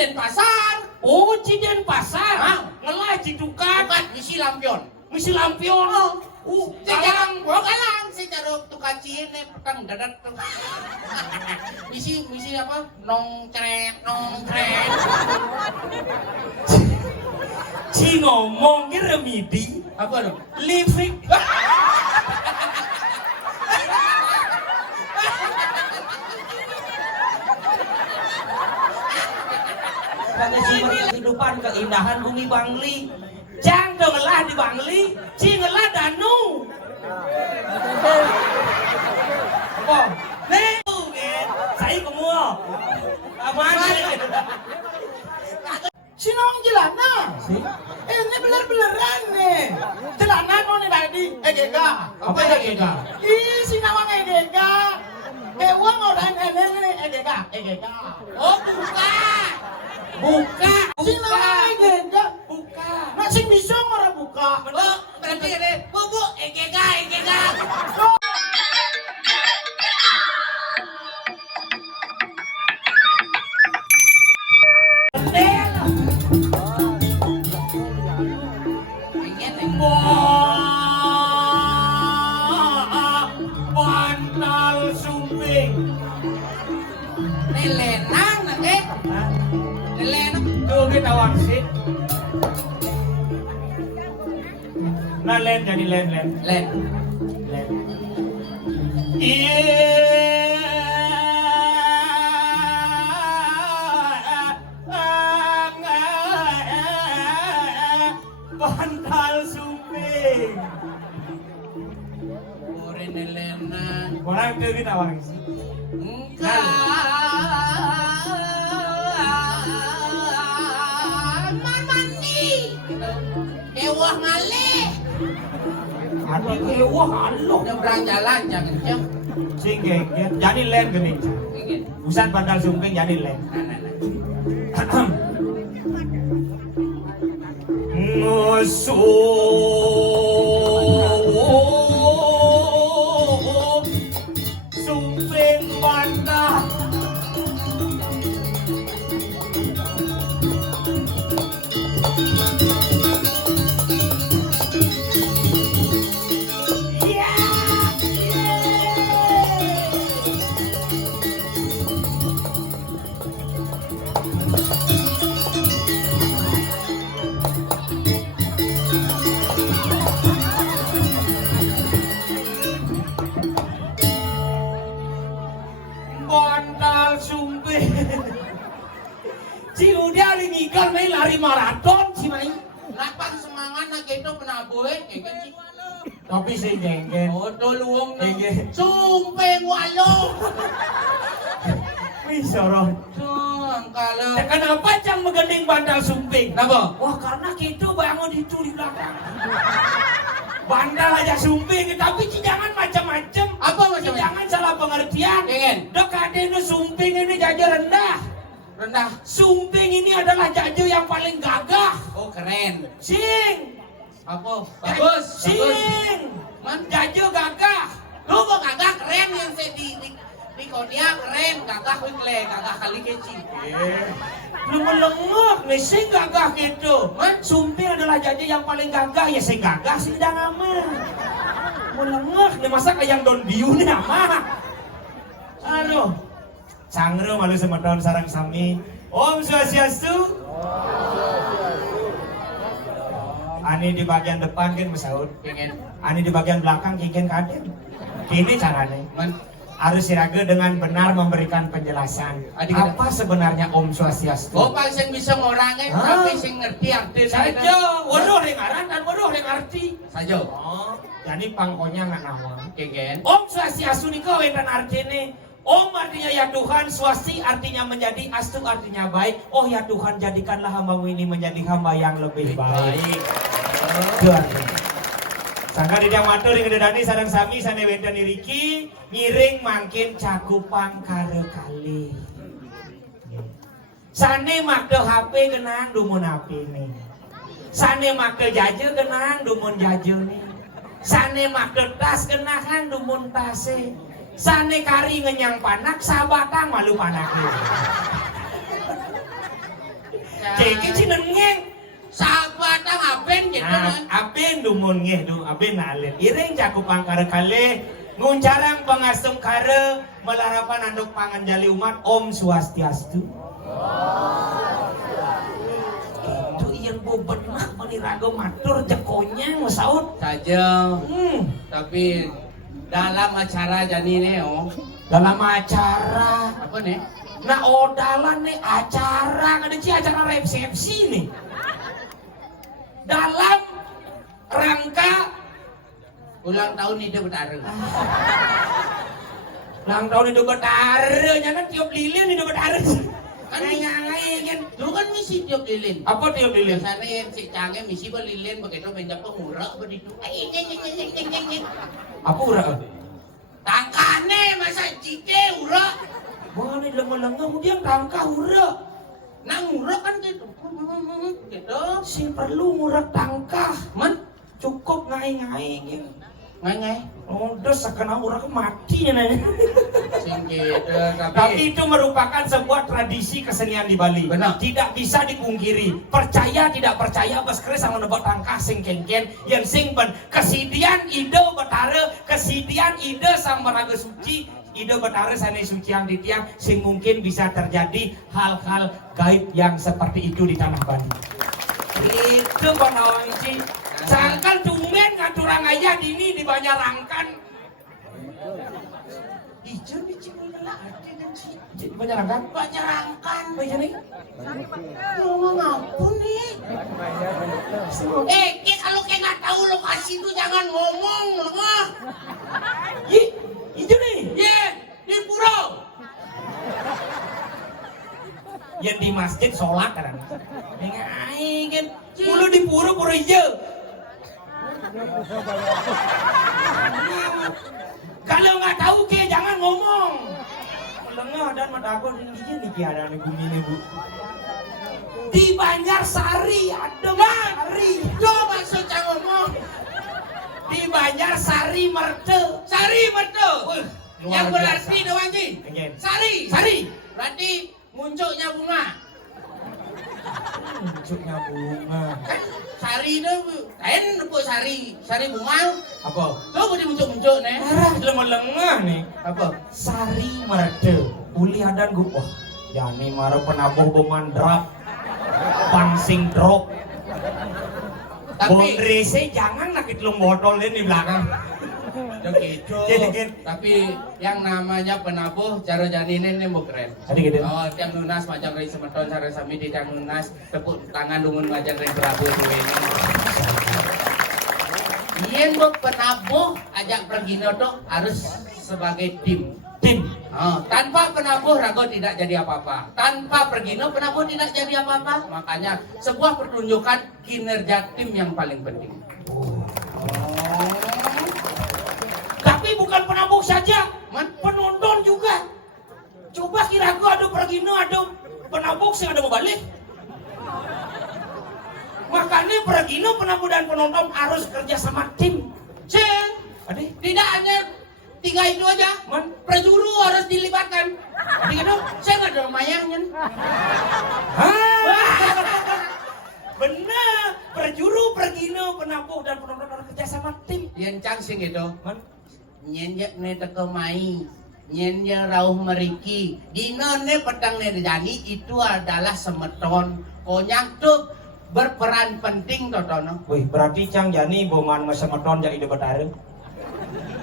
Denpasar. Oh, Ciden pasar. Ngelah cidukan. Bukan misi lampion. Misi lampion. Sekarang gua kalang secara tukang ciene petang dadat. Misi apa? Nongkrek. Ci ngomong ki remedi. Apa dong? Lipstick. Karena kehidupan keindahan bumi Bangli. Jang dong ngelah di Bangli, ci ngelah danu. Apa? Nih, saya kemua. Aman. Sinong jelana? Ini bener-beneran nih. Jelana mau nih tadi. Gega. Apa ya Gega? Ih, sinawang Gega. Uang orang ini Gega. Oh, buka. Sinawang Gega. Buka. Nak sing bisa ora buka. Oh, berarti ini bu, Gega. Bantal sumping. Lelenang nanti. Lelenang. Tuh kita wangsit. Nah len jadi len. Len. Bantal sumping. Oren lelenang. Orang itu kita wangsit. Engkau mandi. Ewah ngalih. Ada kewa halo. Nyebrang jalan jangan jam. Sing geget. Jadi len gini. Ingin. Busan bantal sumping jadi len. Nah. Musuh sumping bantal. Bantal sumping. Si udah ngikal main lari maraton si main. Lapan semangat nak itu penabuhin, kan sih. Tapi si jengken. Oh, tolong Ingin. sumpeng walong. Wih sorot. Kalau Kenapa cang megending bantal sumping? kenapa? Wah karena gitu bangun itu di belakang. Bandal aja sumping, tapi jangan macam-macam. Apa macam-macam? Jangan salah pengertian. Ingin. Dok ade nu sumping ini jaja rendah. Rendah. Sumping ini adalah jaja yang paling gagah. Oh, keren. Sing. Apa? Bagus. Sing. Man, Jaja gagah. lu kok kagak keren yang saya di Kodia keren, kagak wikle, kagak kali kecil. Lu melengok nih sing gagah gitu. Sumping adalah jaja yang paling gagah ya sing gagah sing jangan aman. Melengok nih masa kayak Don Biu nih aman. Aduh. Sangro malu semedon sarang sami. Om Swastiastu. Ani di bagian depan kan Masaud. Pengen. Ani di bagian belakang kikin kaden. Ini caranya. Man, Harus siraga dengan benar memberikan penjelasan. Adik, Apa sebenarnya Om Swastiastu? oh paling sing bisa ngorangin, tapi sing ngerti arti Saja, waduh dengaran dan waduh dengarti. Saja. Oh, jadi pangkonya nggak nawang. Pengen. Om Swastiastu nih kau dan artinya. Om artinya ya Tuhan, swasti artinya menjadi, astu artinya baik. Oh ya Tuhan, jadikanlah hambamu ini menjadi hamba yang lebih baik. Tuhan. Sangka di yang matur yang gedani sarang sami sane wenten iriki ngiring mangkin cakupan kare kali. Sane makde HP kenang dumun HP nih. Sane makde jaje kenang dumun jaje nih. Sane makde tas kenang dumun tase. Sane kari ngenyang panak sabatang malu panaknya. Ceki cinengeng. Sahabat aben gitu kan. Aben dumun nge, aben nalen. Ireng cakup angkara kale, nguncarang pengasem kare, melarapan anduk pangan jali umat Om Swastiastu. Itu yang bebenah menirago matur jekonyang masaud. Saja. Tapi dalam acara jani nih Dalam acara. apa nih? Nah dalam nih acara, ada acara resepsi nih. Dalam rangka Ulang tahun hidup Betara. ulang tahun hidup Betara, jangan tiup lilin hidup Betara. Kan Nyanyi kan. lu kan misi tiup lilin. Apa tiup lilin? Biasanya yang si canggih misi berlilin begitu menjak pengurak begitu. Apa urak? Tangkane masa jike urak. Wah ini lengah-lengah dia tangkah urak. Nang urak kan gitu. Gitu. Sing perlu ngurak tangkah. Man, Cukup ngai-ngai gitu. ngai. Oh, udah sekena urak mati ya nanya. Sing gitu. Tapi itu merupakan sebuah tradisi kesenian di Bali. Benar. Tidak bisa dipungkiri. Percaya tidak percaya baskre sama nebak tangkah sing ken-ken yang sing ben kesidian ide Betara, kesidian ide sama raga suci, ide Betara sana suci yang di tiang sing mungkin bisa terjadi hal-hal gaib yang seperti itu di tanah Bali. Itu Panawangci. Sangkan tumen ngaturang aja dini di Banyarangkan. Ijen biji mulai ada dan si Banyarangkan? Banyarangkan. Baca nih. Ngomong ngapun nih. Kalau kayak nggak tahu lokasi itu jangan ngomong, lemah. Itu nih. Di pura. Yang di masjid sholat kan. Ngai kan. Mulu di pura hijau. Kalau nggak tahu ke jangan ngomong. Lengah dan mata aku ini nih ada nih bumi nih bu. Di Banjarsari ada Sari. Coba maksudnya ngomong. Di Banjarsari Merte. Sari betul. Yang Luar berarti biasa. Dewanji. Again. Sari. Berarti munculnya bunga. Munculnya bunga. Kan sari itu kan nepuk sari bunga. Apa? Coba dimuncul nih. Arah lemah-lengah nih. Apa? Sari Merde. Uli adan gue. Wah, jani mara penabuh bemandrap. Pangsing drop. Tapi Bondrese jangan nakit lu botolin di belakang. gitu. Jadi. Tapi yang namanya penabuh cara janinin ini mau keren. Tadi gitu. Oh, tiang lunas macam dari semeton cara sami di tiang lunas tepuk tangan dungun macam dari Prabu itu ini. Yen buat penabuh ajak pergi nodok harus sebagai tim. Oh, tanpa penabuh rago tidak jadi apa-apa. Tanpa pergino penabuh tidak jadi apa-apa. Makanya sebuah pertunjukan kinerja tim yang paling penting. Tapi bukan penabuh saja, penonton juga. Coba kira aku ada pergino, ada penabuh sih ada mau balik. Makanya pergino, penabuh dan penonton harus kerja sama tim. Ceng, Adik, tidak hanya 3 itu aja. Prajuru harus dilibatkan. Gitu, saya nggak ada lumayannya. benar. Perjuru, pergino, penabuh dan penonton harus kerja sama tim. Yang cangsing itu. Nyenjak ne teko mai, nyenjak rauh meriki. Dino ne petang ne jani itu adalah semeton. Konyak tuh berperan penting totono. Wih, berarti Cang Jani boman mesemeton jak ide Betara.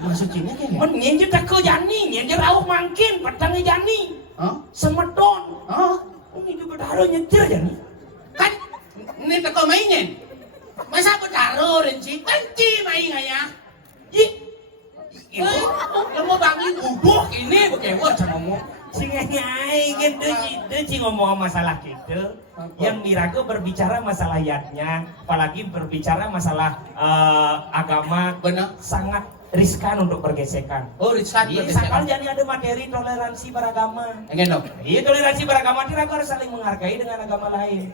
Maksudnya kan ya? Men nyenjak teko Jani, nyenjak rauh mangkin, petangnya Jani. Hah? Semeton. Oh, Ini ide Betara nyetir Jani. kan ne teko mainnya. Masa betaro renci, benci main ya. Itu Lo mau bangun ubuk ini bagaimana ngomong? Singai gitu ngomong masalah gitu. Yang Mirago berbicara masalah yatnya, apalagi berbicara masalah agama, Benar. sangat riskan untuk bergesekan. Oh, riskan. Iya, sakal jadi ada materi toleransi beragama. Enggak dong. Iya, toleransi beragama Mirago harus saling menghargai dengan agama lain.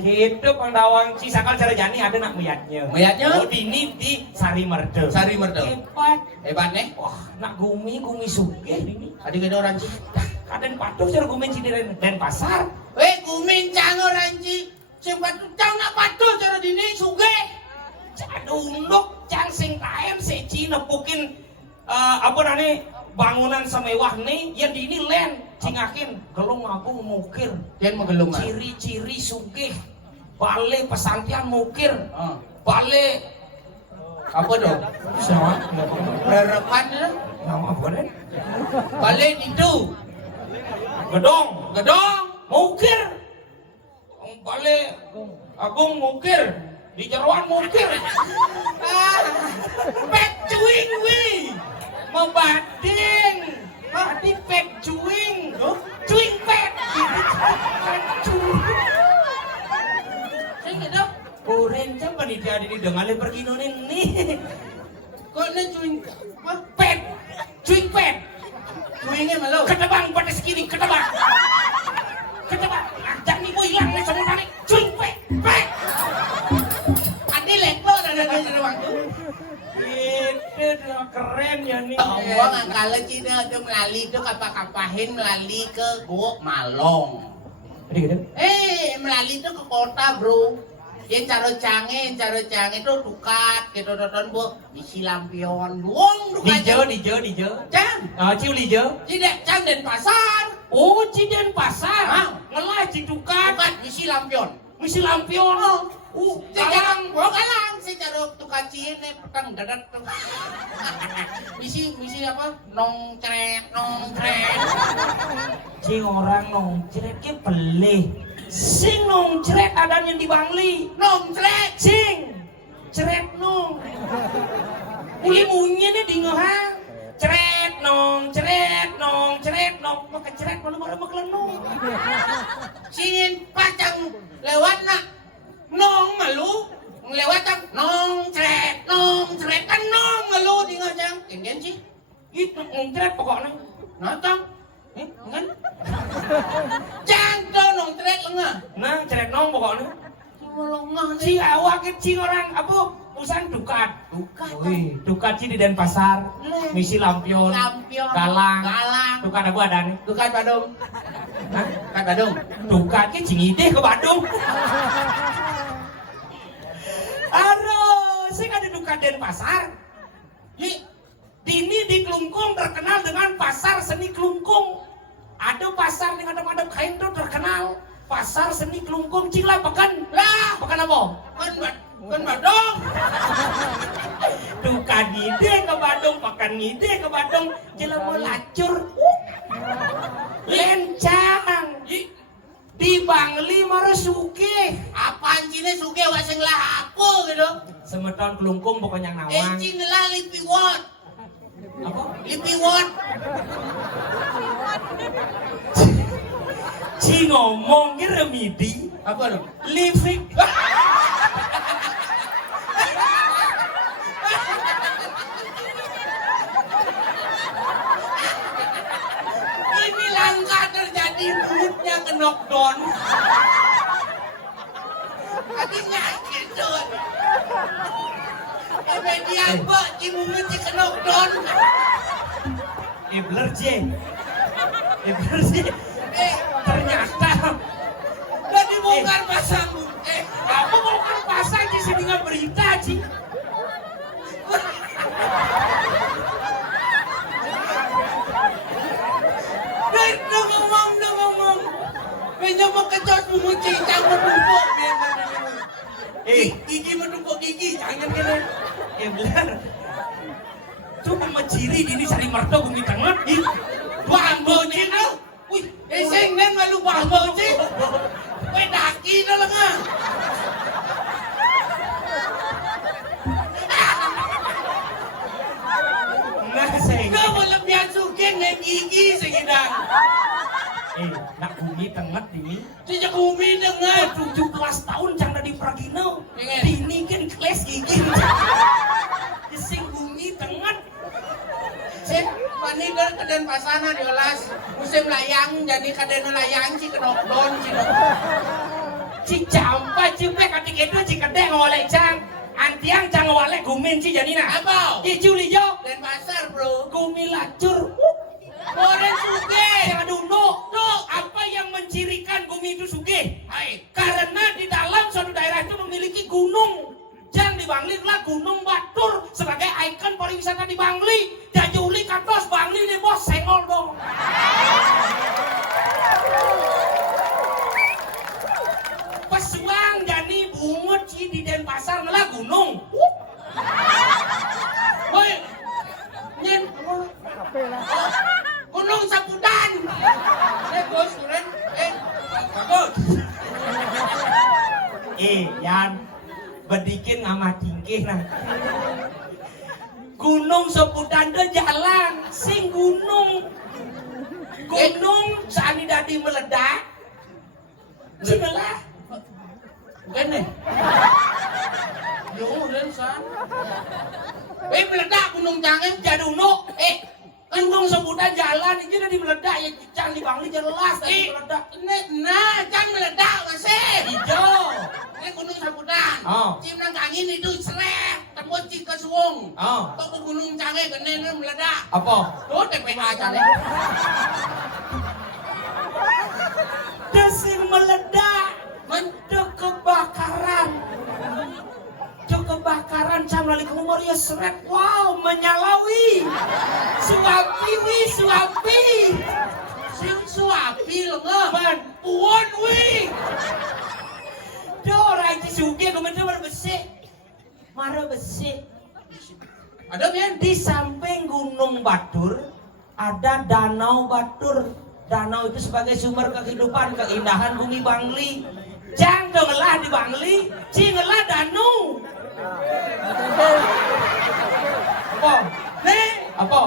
Gitu Pandawang Ci sakal cara jani ada nak meyatnya. Meyatnya? Oh, ini di Sari Merde. Sari Merde. Hebat. Hebat nih. Wah, nak gumi sugih ini. Adik ada orang sih. Kaden patuh cara gumen Cidiren dan pasar. Weh, kumin cango ranci. apa nane bangunan semewah nih yang di ini len cingakin gelung aku mukir Jen menggelung. ciri-ciri sugih balik pesantian mukir Ah. balik Apa dong? sama Harapan lah. nama apa nih Balik itu. gedong Gedong. mukir balik agung mukir di jeroan mukir Pet cuing wi. Membading. Tadi pet cuing. Cuing pet. Saya gitu. Oren jam panitia di dengan le pergi nonin nih Kok na cuing? Apa? pet cuing pet Cuingnya malu. ketebang pada sekiri ketebang ajak nih boy hilang nih semua nih cuing pet Adi lepo ada di ruang tu. itu dah keren ya nih Orang kalau Cina tu melalui tu kapah-kapahin melalui ke Gua Malong. Melalui tu ke kota bro. Yang caro cange tu dukat gitu tonton bu. Isi lampion, luang dukat. Dijo Cang, ciu lijo tidak cang dan pasar. oh ciden pasar Ah. ngelah cidukan Dukat isi lampion. misi lampion Sekarang gua kalang secara tukar cine petang dadat tuh. Misi apa? Nongcret. cing orang nongcret ke pelih sing nongcret adanya di Bangli Nongcret. cing ceret nong uli munyi nih di ngehang ceret nong maka ceret malu malu maklenong Singin pacang lewat nak. Nong malu. Lewat cang. Nongcret kan nong malu di ngajang. Kengen sih. itu nongcret pokoknya Notong. Kan? Cang to nongcret lengah. nah ceret nong pokoknya Lengah nih. si awak cing orang apa urusan dukat Dukat. wih dukat ci di Denpasar misi lampion Lampion. galang Galang. dukat aku ada nih Dukat Badung. Hah? Dukat Badung. dukat ki cingideh ke Bandung aduh sih ada dukat Denpasar Dini di Klungkung terkenal dengan pasar seni Klungkung. Ada pasar dengan adem-adem kain tuh terkenal. Pasar seni Klungkung cila pekan. Lah, pekan apa? Kan Badung. Duka ngide ke Bandung, pekan ngide ke Bandung. Cila melacur. Lencang. Di Bangli marusuke. Apaan cine suge waseng lah apa gitu. Semeton Klungkung pokoknya nawang. Cine lah lipi wot. Apa? Lipi wot. Ci ngomong ki remedi. Apa dong? Lipstick. Ini langka terjadi mulutnya ke knockdown. Tadi nyakit tuh. Media apa? Ci mulut ci ke knockdown. Beler je. Ternyata Udah dibongkar pasang. aku bongkar pasang di sini nggak berita Ci. Udah ngomong. Kayaknya mau kecot bumbu cincang menumpuk. Gigi menumpuk gigi. Jangan kena. Beler. Cuma menciri dini sari marto bumi tengah. Bambo cina. Wih, eseng nen malu bambo cina. Wih, daki na lang ah. Nah saya. Ikaw malapian suking ng gigi sa gidang. Nak bumi tengah dini. Sejak umi na nga. 17 tahun jangan di Pragino. Pengen. Dini kan kelas gigi. Sing bumi tengah. Sip, panidor ke Denpasar diolas. Musim layang, jadi kadang layang si kenokdon si Ci campa cipek atik itu ci kedeng ngolek cang. Antiang cang ngolek gumin ci janina. Apa? Icu lijo. Denpasar bro. Gumi lacur. Koren suge. Yang dulu. Tuh, apa yang mencirikan bumi itu sugih? Hai. Karena di dalam suatu daerah itu memiliki gunung. Dan di Bangli adalah Gunung Batur sebagai ikon pariwisata di Bangli. Dan Juli Ci di Denpasar ngelah gunung. Woi, nyen, Gunung Sapudan. Bagus, keren. Bagus. Yan, bedikin sama tingkih nah. Gunung Sapudan teh jalan, sing gunung. Gunung saani dadi meledak. Cigelah. Bukan nih. Yo, dan san. Meledak Gunung Jangan Jadunuk. Gunung Sapudan jalan ini tadi meledak ya cang di Bangli jelas tadi meledak. Nah, cang meledak masih. Hijau. Ini Gunung Sapudan. Oh. Cim nang angin itu seleh, tembus cing ke suwung. Oh. Tok ke Gunung Cange gene meledak. Apa? Tuh TPA Cange. Desir meledak. Mentuk kebakaran. Kebakaran cam lali kumur ya seret. Wow, menyalawi. Suapi. Sing suapi lo nge. Man, Uon wi. do rai suge kemudian mara besi. Ada men Di samping Gunung Batur ada Danau Batur. Danau itu sebagai sumber kehidupan, keindahan bumi Bangli. Jang ngelah di Bangli, ngelah danau. Apa? nih Apa?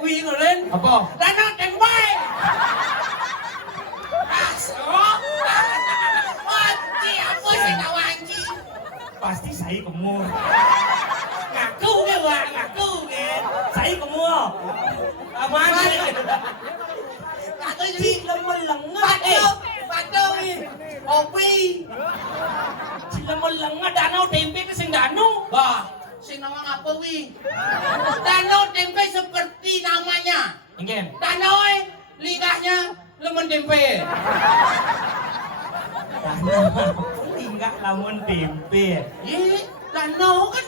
wi ngelen Apa? danau tengbai. Asok. Wanci apa sih wanci? Pasti saya kemur. Ngaku ke wak, ngaku ke. Saya kemur. Aman. Kata Ci lemon lengat. Batu wi. Opi. Ci lemon lengat danau tempe ke sing danau. Wah, si nawang apa wi? Danau tempe seperti namanya. Ingen. Danau lidahnya lemon tempe. Enggak lamun tempe. Ih, danau kan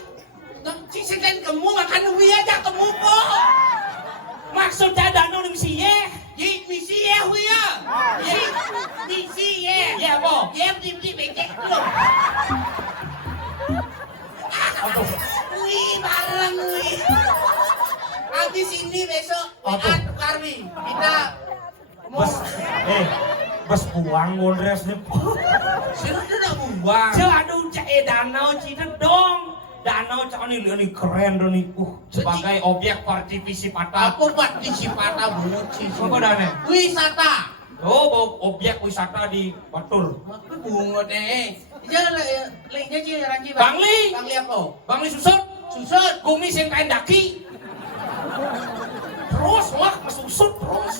sisikan kamu makan wi aja kamu kok. Maksudnya danau ning siye. Ji misi ya wi ya. Ji misi ya. Ya apa? Ya di becek lo. Wi bareng wi. Habis ini besok Apa? tukar wi. Kita Bos, bos buang ngondres nih. sih udah buang. Aduh, danau Cidedong. Danau ini keren dong nih. Sebagai objek partisipata. Apa partisipata buci? Apa dane? Wisata. Oh, objek wisata di Batur. Apa bunga deh? Jangan lainnya sih ranci Bangli. Bangli apa? Bangli susut. Susut. Kumis yang kain daki. Terus wah mesusut terus.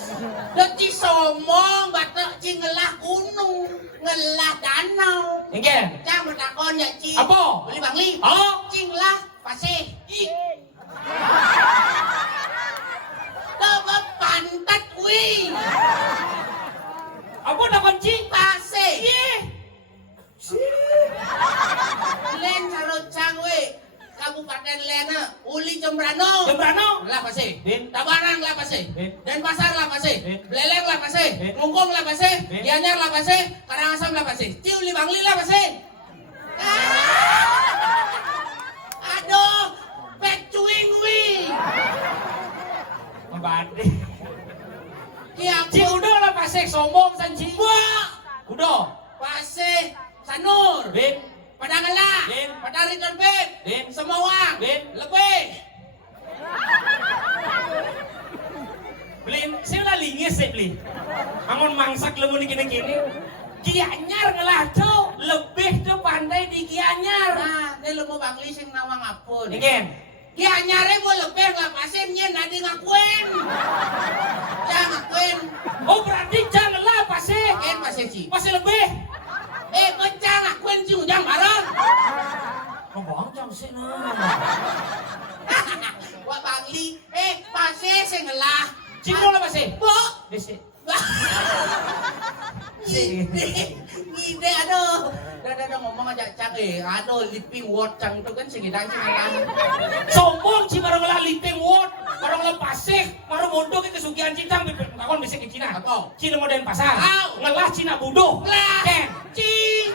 Deci somong batak ci ngelah gunung, ngelah danau. Engke. Cang bertakon ya ci. Apa? Beli Bangli. Oh. Ci ngelah pasih. Dapat pantat wi. Apa dah kunci? Pasih. Ih. Len Carocang we. Kabupaten Lena, Uli Jembrano. Jembrano. Lah pasih. Din. Tabanan lah pasih. Din. Denpasar lah pasih. Din. Beleleng lah pasih. Din. Mungkung lah pasih. Din. Gianyar lah pasih. Karangasem lah pasih. Ciuli Bangli lah pasih. Aduh, pecuing wi. Membadi. Ki Ci aku udah lah pasek sombong sanci. Wah, Udah. pasih Sanur. Bin. Padangala. Din. Padari Tonpet. Din. Semawang. Din. Lebih. Blin, saya udah lingis sih beli. Amun mangsak lemu kini. Gianyar ngelah tuh lebih tuh pandai di Gianyar. Nah, ini lu mau Bangli sing nawang apun. Ingin. Gianyare mau lebih lah pasien nyen nadi ngakuin. Jangan ngakuin. Oh berarti jangan lah pasir. Ken pasien ci. Pasir lebih. Bocah ngakuin ci ujang bareng. Oh bang sih nah. Wah Bangli, pasien sing ngelah. Cingko lah pasir. Bo. Desi. Ide aduh. Dah ngomong aja cang aduh liping word cang itu kan segidang kan. Sombong ci barang lah liping word, barang lah pasir, barang mondok ke kesugihan cintang takon bisa ke Cina. Apa? Cina mau dan pasar. Au. Ngelah Cina bodoh. Lah. Ken. Ci.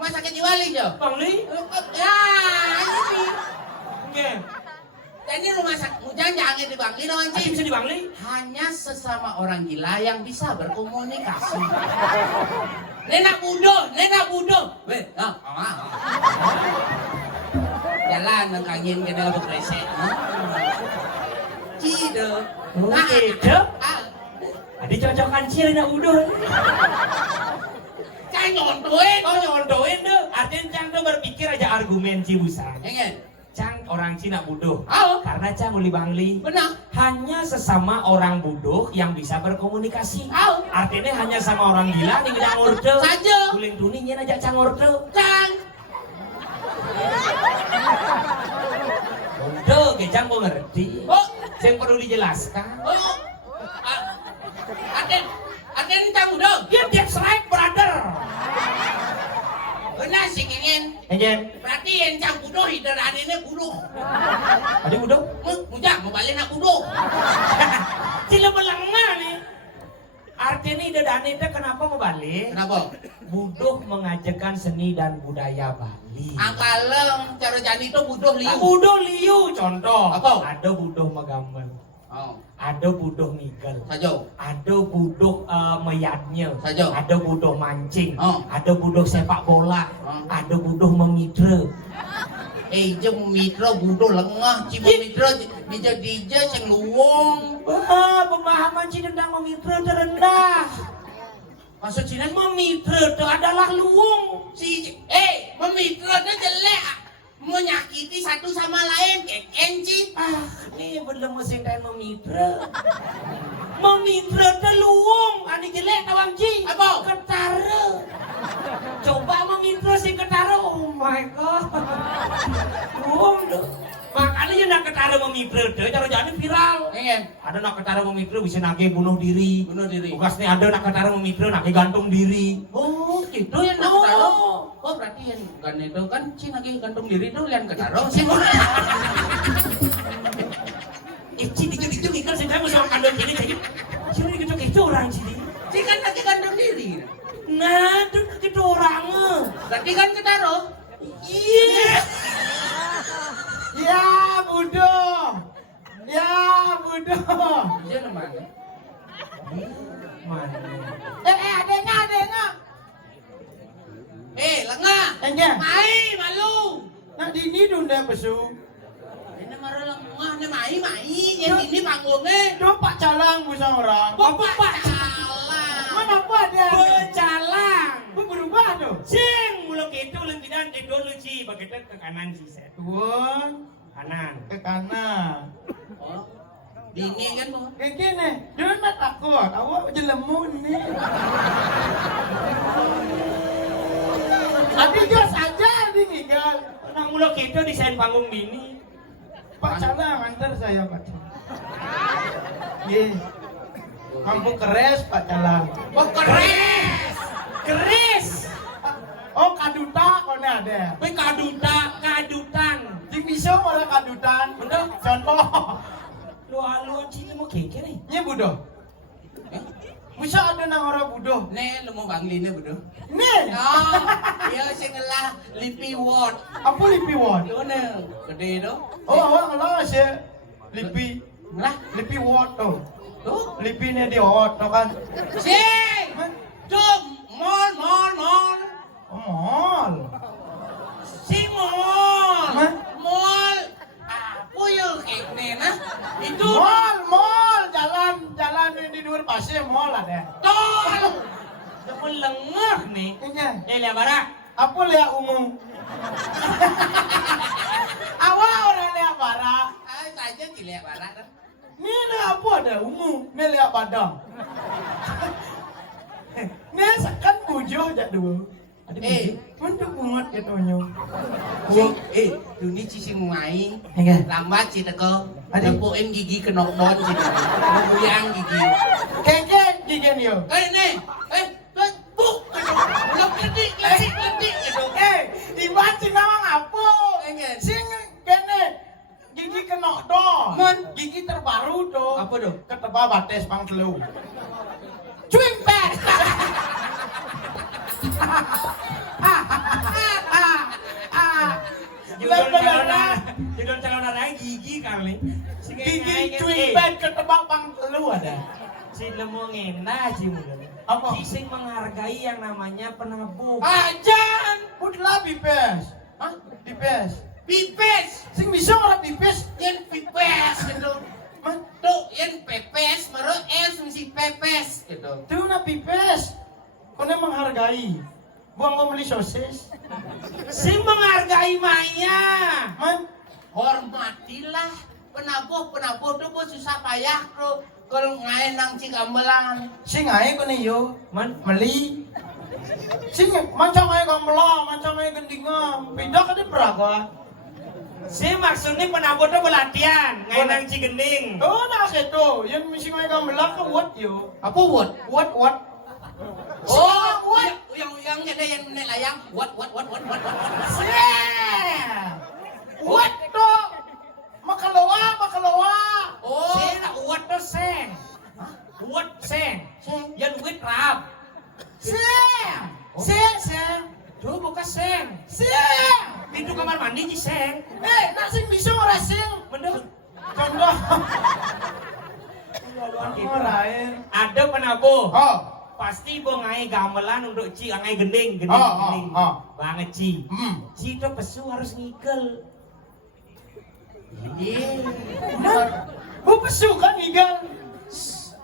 Rumah sakit Jiwali jo. Bang Li. Ya, ini. Nggih. Ini rumah sakit, jangan di Bangli dong Masih anjing. bisa di Bang Li? Hanya sesama orang gila yang bisa berkomunikasi. Nenek budo. Weh, jalan ngangin kena berkresek. Cide. Nah, itu. Adi cocokan ciri nak udah. Cai nyontoin. Kau nyontoin deh. Artinya Cang tuh berpikir aja argumen Cibusan. Engen. Cang orang Cina bodoh. Oh. Karena Cang uli Bangli. Benar. Hanya sesama orang bodoh yang bisa berkomunikasi. Oh. Artinya hanya sama orang gila yang tidak ngorde. Saja. Kuling tuninya aja Cang ngorde. Cang. Ngorde, ke Cang kok ngerti. Oh. Yang perlu dijelaskan. Oh. Aden Cang udah. Dia that's right, brother. Benar sih ingin. Enjen. Berarti yang Cang budoh hider adene budoh. Adi udah. Mujak mau balik nak budoh. Sila melangga nih. Artinya ide dan itu kenapa mau balik? Kenapa? Budoh mengajarkan seni dan budaya Bali. Angkalem cara jadi itu budoh liu. Budoh liu contoh. Apa? Ada budoh megamel. Oh, Ada budoh migel. saja. Ada budoh meyatnya. Saja. Ada budoh mancing. Oh. Ada budoh sepak bola. Oh. Ada budoh memidra. Jem mitra budoh lengah, cima mitra dija sing luwung. Wah, pemahaman Cina tentang memidra terendah. Maksud Cina Memidra itu adalah luwung. memitra itu jelek. Menyakiti satu sama lain, keken sih. Ini belum mesin dan memidra. Memidra itu luwung. Ani jelek tawang Ci. Apa? Ketara. Coba memidra si ketara. Oh my god. Luwung tuh. Makanya yang nak ketara memidra itu cara jadi viral. Ingin Ada nak ketara memidra bisa nage bunuh diri. bunuh diri. Tugasnya ada nak ketara memidra nage gantung diri. Oh, gitu yang nak Oh. ketaro. Oh, berarti yang kan itu kan Cina lagi gantung diri itu lian ketaro sih. Ci dikit-dikit ikan saya mau sama kandung gini jadi. Sini gitu-gitu orang sini. Cina kan lagi gantung diri. Nah, itu gitu orang. Berarti kan ketaro. Iya. Ya bodoh. Ya bodoh. Iya namanya. Mana? Adanya. Lengah. Enggak. Mai malu. Nak dini dunda pesu. Ini marah lengah, ini mai. Yang ini panggungnya. Do Pak Calang busang orang. Bapak salah. Mana apa ada? Berjalan. Bu berubah tuh. Sing muluk itu lempidan di dulu Ci, begitu ke kanan sih saya. Tuan Kanan. ke kanan. Oh, dini kan mau. Kayak gini. Dia nak takut. Awak jelemun nih. Tadi dia saja ditinggal. Nah muluk itu desain panggung bini. Pak Calang antar saya Pak Calang. Ye. Kampung keres Pak Calang. Oh, keren. Keris. Oh kaduta kone ada. Wih kadutan. Jing bisa malah kadutan. Bener. Contoh. Lu Ci mau keke nih. Nya budoh. Bisa ada nang orang budoh. Nih, lu mau bangli nih bodoh. Nih. Oh, iya sing ngelah lipi word. Apa lipi word? Itu nih, gede itu. Oh awak ngelah sih. Lipi. Ngelah. Lipi word tuh. Tuh. Lipi nih di word tuh kan. Sing. Tuh, mall. Oh mall. Si mall. Hah? Mall. Apa yuk kayak nih, nah? Itu Mall. Jalan di luar pasir mall ada. tol. Kamu lengah nih. Iya. Lihat barak. Apa lihat umum? Awak orang lihat barak. Saja dilihat barat kan. Ni lihat apa ada umum? Ni lihat padang. Ni sekan bujuh jak dua. Untuk bungat katanya. Dunia cici mulai. Enggak. Lambat sih teko. Adik. Nepuin gigi ke knockdown sih. Ngebuyang gigi. Keke gigen yo. Nih. Buk. Belum ledik gitu. Dibaca nawang apa? Enggak. Sing kene gigi kena do. Men. Gigi terbaru do. Apa do? Ketebal bates pang telu. Cuing pet. Judul calon anak gigi kali. Gigi cuipet ketebak pang lu ada. Si lemu ngena si muda. Apa? Si sing menghargai yang namanya penabuh. Ajan, putlah pipes. Hah? Pipes. Pipes, Sing bisa ora pipes. yan pipes gitu. Mah, Tuh, yan pepes, maro es mesti pepes gitu. tuh na pipes. Kone menghargai. Buang mau beli sosis. Si menghargai Maya. Man, Hormatilah penabuh tuh bos susah payah tuh. Kalau ngain nang Cigambelang. sing ae kone yo. Man, Meli. Sing macam ae gambelang, macam ae gendingan. Pindah ke di Braga. si maksudnya penabuh tuh belatihan, ngainang cigending. Oh, nah seto. Yang sing ae gambelang ke what yo. Apa what? What? Oh, what? Yang ada yang layang. What? What tuh? Makaloa. Oh, Si na uwat tuh seng. Uwat seng. Yan wit rap. Seng. Tuh bukan seng. Pintu kamar mandi ci seng. Nak sing bisa ora sing. Mending Contoh. gitu. Lain. Ada penabuh. Oh. Pasti bo ngai gamelan untuk ci ngai gending. Oh. Banget ci. Hmm. Ci itu pesu harus ngikel. Bu pesu kan igal.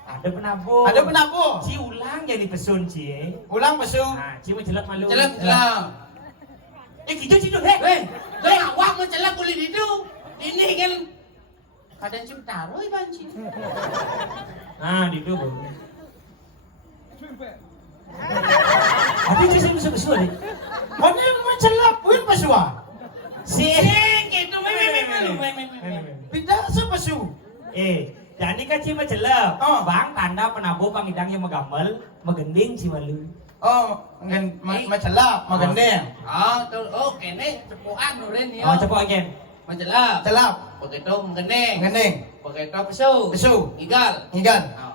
Ada penabuh. Ada penabuh. Ci ulang jadi pesun ci. Ulang pesu. Nah, ci mau jelek malu. celak. Gitu ci tuh. Heh. Awak mau celak kulit itu. Ini kan kadang ciptaro banci. Nah, di itu. Tapi ci sing pesu deh. Mana yang mencelap buin pesu ah? Sing gitu Pindah sepesu. jadi kan ci majelep. Oh. Bang tanda penabuh pangidangnya megamel, megending ci malu. Oh, mencelap, magendeng. Kene cepuan urin ya. Oh, cepok agen. Mencelap. Celap, Begitu menggendeng. gendeng, Begitu pesu. pesu, Igal. igan. Oh.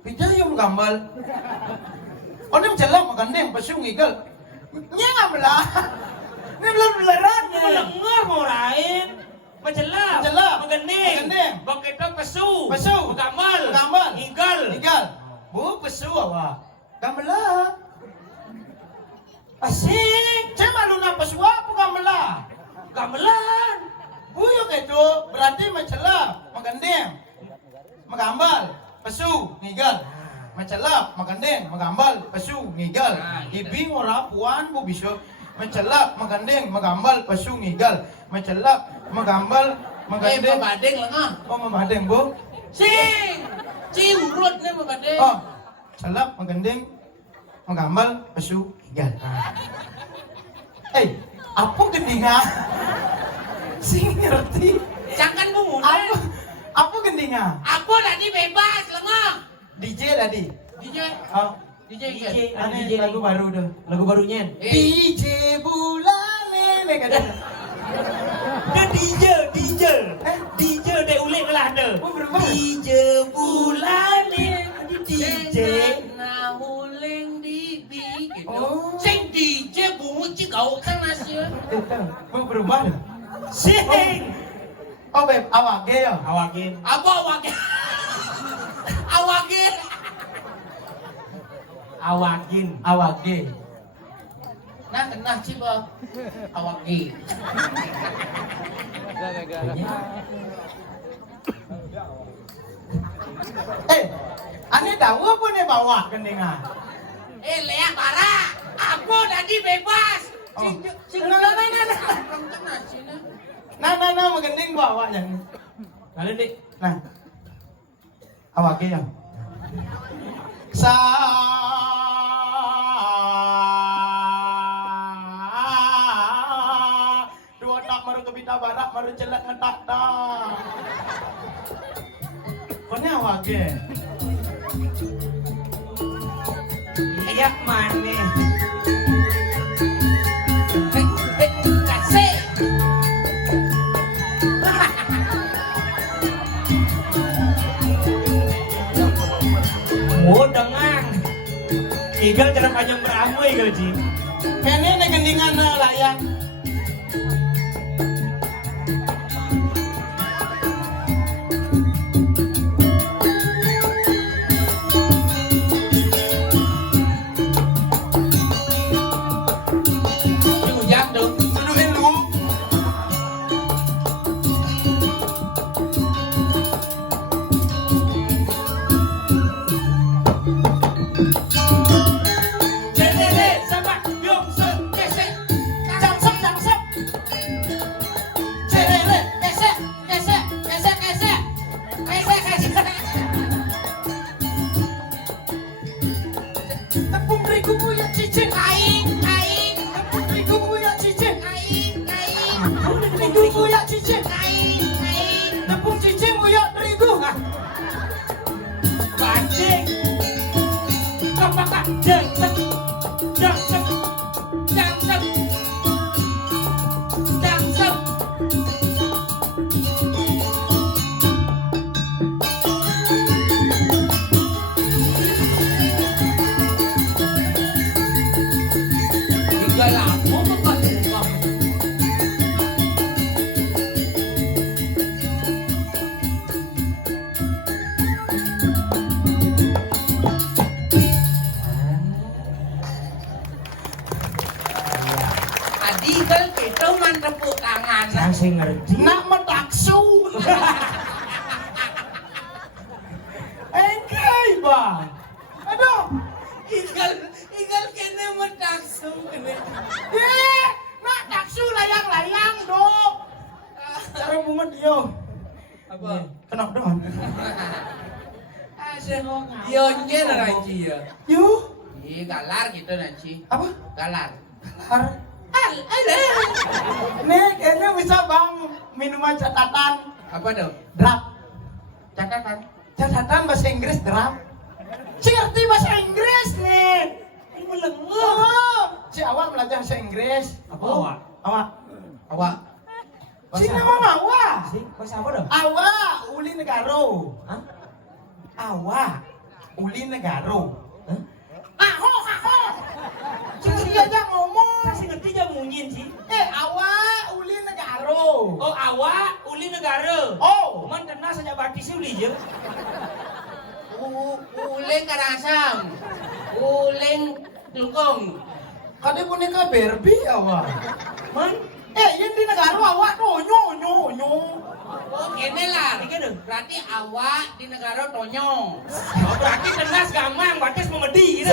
Pindah yang gambal. Oh, ini mencelap, magendeng, pesu, igal. Nyengam lah. Ini belar-belaran Ini dengar mau lain. Menjelap. Menjelap. Megending. Megending. Begitu pesu. Pesu. Megamel. Megamel. Igal. Igal. Bu, pesu awak. Gamelan. Asik. Saya malu nak pesu apa gamelan? Gamelan. Buyuk itu berarti mencelap, magendeng, megambal, pesu, ngigal. Mencelap, magendeng, megambal, pesu, ngigal. Ibing ora puan bu bisa mencelap, magendeng, megambal, pesu, ngigal. Mencelap, megambal, magendeng. Babadeng lengah. Oh, membadeng bu. Sing. Cimrut nih babadeng. Oh, celap, magendeng, megambal, pesu, ngigal. Apa gendingan? Sing ngerti. Jangan bungunan. Apa gendingan? Aku tadi bebas lengah. DJ tadi. DJ. Oh, DJ. aneh lagu baru dah. Lagu barunya. DJ bulan ini katanya. Dia DJ deh ulik lah ada. Oh, berubah. DJ bulan DJ. Nah huling di bi gitu. Oh. Sing DJ bungu cikau kan nasi. Mau berubah dah. Sing. Oh, beb, awak ge ya. Awakin. Apa awake? Awake. Awakin. Awak ge. Nah kena ciba. Awake. Aneh tahu apa nih bawa gendingan? Lea bara. Aku tadi bebas. Oh. Nah, magending bawa yang. Kalian deh. Nah, awak ge ya. Sa dua tak maru ke pita barak maru celak ngetak tak. Kone awak ge. Kayak mana? Kasih. Oh dengan igal cara panjang beramu igal ji. Kene nih gendingan layang. cicing. Aing, aing, Tepung terigu buaya cicing. aing, aing, Tepung terigu buaya cicing. aing, aing. Tepung cicing buaya terigu. Pancing. Kapakak jeng tek. Jeng tek. Jangsep. Jangsep. Juga lama kok lupa. Adi kan kita man tepuk tangan. Saya sing ngerti. Nak metaksu. Engkai bang. Aduh. Igal kene mentaksum kene. Nak taksu layang-layang dong. Cara mumet yo. Apa? Kenok don. Yo nyen ranci ya. Yo. Ih galar gitu nanti. Apa? Galar. Har. Ada. Nek, ini bisa bang minuman catatan Apa dong? draft. Catatan. Catatan bahasa Inggris draft. Si ngerti bahasa Inggris nih. Ini melengah. Oh, si awak belajar bahasa Inggris. Apa awak? Awak. Awak. Si nama awak. Sih, bahasa apa dong? Awak uli negaro. Hah? Awak uli negaro. Hah? Aho. Si aja ngomong. Saya sih ngerti aja munyin sih. Awak uli negaro. Oh, awak uli negara. Oh. Man kena saja batis uli je. Uleng karasam. Uleng lungkong. Kade boneka Barbie awak. Man, Yang di negara awak tuh nyo. Oh kene lah. Iki dong. Berarti awak di negara Tonyo. Oh, berarti tenas gamang batis memedi gitu.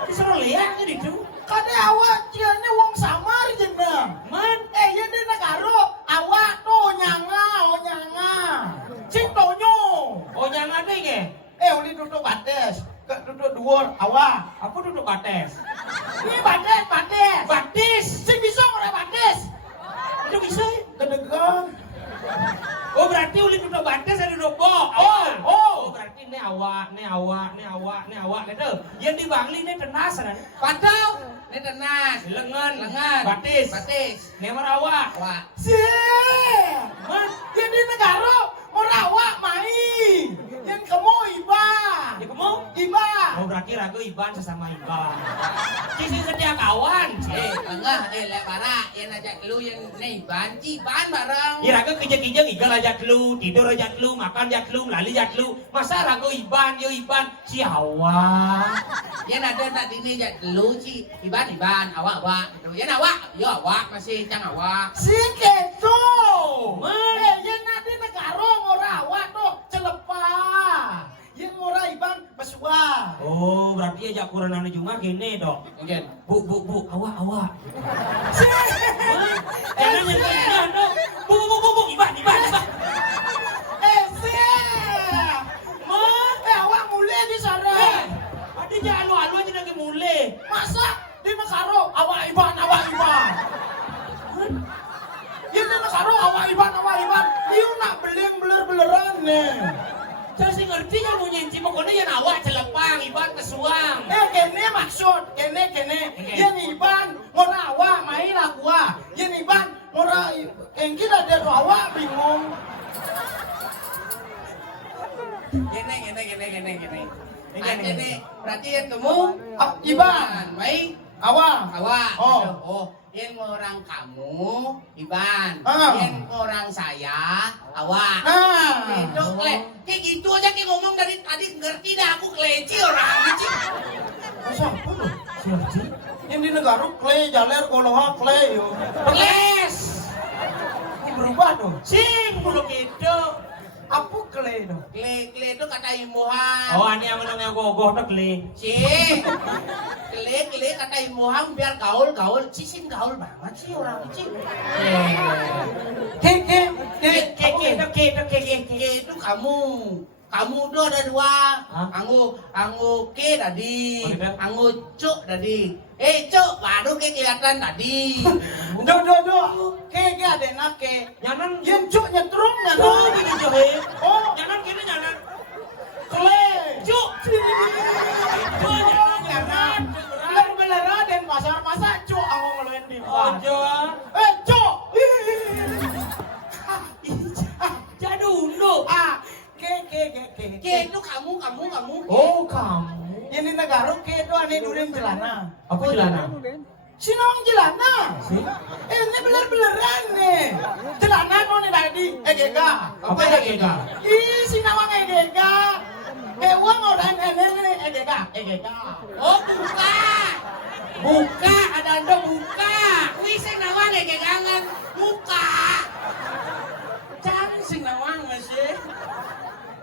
Di seru lihat kan itu. Kade awak ciannya wong samar jeneng. Man, Yang di negara awak tuh nyanga. Cing tonyo. oh jangan deh nge. Uli duduk bates. Duduk dhuwur awak. Aku duduk bates. Ini bates. Batis. Si bisa ora bates. Itu bisa. Kedegan. Oh berarti uli duduk bates ada duduk bok. Oh. Berarti ini awak gitu. Yang di Bangli ini tenas kan. Patau. Ini tenas. Lengan. Batis. Batis. Nemar awak. Awak. Si. Man, Yang di negara ora awak mai. Yang kamu iba. ya kamu? Iba. Oh berarti ragu Iban sesama Iban. Cici setia kawan. Enggak, lek para yang ajak lu yang nih banci ban bareng. Ya ragu kijang-kijang igal ajak lu, tidur ajak lu, makan ajak lu, lali ajak lu. Masa ragu Iban, yo Iban siawa. Yang ada tak dini ajak lu ci iban awak gitu. Yang awak, yo awak masih cang awak. Si keto. Man. Yang nanti negara ora awak tuh celepa. Yang ora iban besua. Oh berarti ajak Quran Jumat gini dok. Mungkin. Bu, awak. Jangan yang dok. Bu, Iban. Si. Awak mulai di sana. Ada jangan lu aja lagi mulai. Masa di negara awak iban. Yang di negara awak iban. Dia nak beler-beleran nih. Saya sih ngerti kan mau nyinci pokoknya yang awak celepang, Iban kesuang. Kene maksud, kene. Yang iban ngora awak main gua. Yang iban ngora yang kita ada awak bingung. Gini. Ini berarti yang kamu Iban, baik awak. awak. Oh. Gitu. Oh, yang orang kamu Iban, Ah. yang orang saya awak. Nah, Itu kayak gitu aja kayak ngomong dari tadi ngerti dah aku keleci orang gitu. masa apa lu? Yang di negara clay, jaler, koloha, clay yo. Peles. Ini berubah dong. Sing bulu gitu. Apa clay dong? Kle itu kata imbuhan. Oh, ini yang menengah gogoh tak li. Cik, kle kata imbuhan biar gaul. Cisim gaul banget sih orang cik. Keke. Keke. Ke itu kamu. Kamu tuh ada dua. Hah? Anggu K tadi. Oh, gitu? Anggu Cuk tadi. Cuk, baru K kelihatan tadi. Do. Ke adek nak ke. Nyanan Yen cuk nyetrum tuh nyanon. gini johe. Oh, Nyanan gini nyanan. kle. Cuk. Itu nyanan. Bener-beneran dan pasar cuk aku ngeluin di Ojo. cuk. Jadulu. K itu kamu. Oh, kamu. Yang di negara ke itu aneh durin jelana. Apa celana? Sinong jelana. Sih? Ini bener-beneran nih. Jelana kau nih tadi. EGK. Apa EGK? Ih, sinawang EGK. Uang orang ini EGK. Oh, buka, ada ando buka. Wih, sing nawang kegangan buka. Jangan sing nawang masih.